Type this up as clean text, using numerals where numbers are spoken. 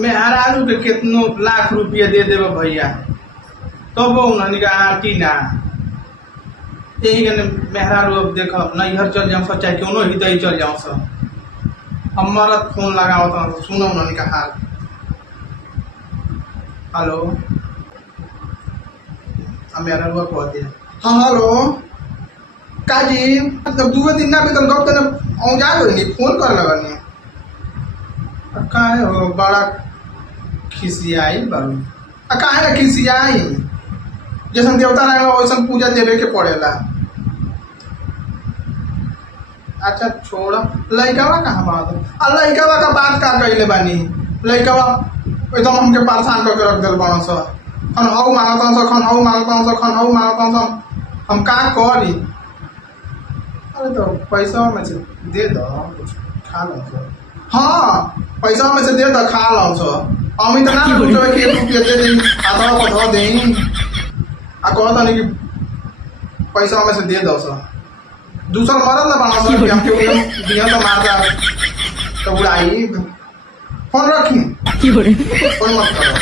मेहरारू के कितनो लाख रुपया दे देव भैया तब तो आती ना यही के मेहरारू अब देख नैहर चल जाऊँ चाहे क्यों हित चल जाऊँ सब हम मरद फोन लगाओ सुनो उन्होंने का हाल। हेलो मेहरारू कहते हैं हाँ हेलो काजी जब दो दिन ना बेतन गप तो औजा गई फोन कर लगनी काहे हो बड़ा खिसियाई बाबू काहे ना खिसियाई जैसन देवता रहेगा वैसन पूजा देवे के पड़ेला। अच्छा छोड़ लड़कावा कहाँ बात लड़कावा का बात का कैले बानी लड़कावा एकदम हमके परेशान करके रख दिल बन स खन हऊ मांगता स खन हऊ मांगता स खन हऊ मांगता स हम का करी। अरे तो पैसा में से दे दो कुछ खा लो सो। हाँ पैसा में से दे दो खा लो सो हम इतना पूछो कि 1 रुपया दे दी आधा पठा दे आ कहता नहीं कि पैसा में से दे दो सो दूसरा मरद ना बना सो कि हमके दिया तो मारता तो उड़ाई फोन रखी फोन मत करो।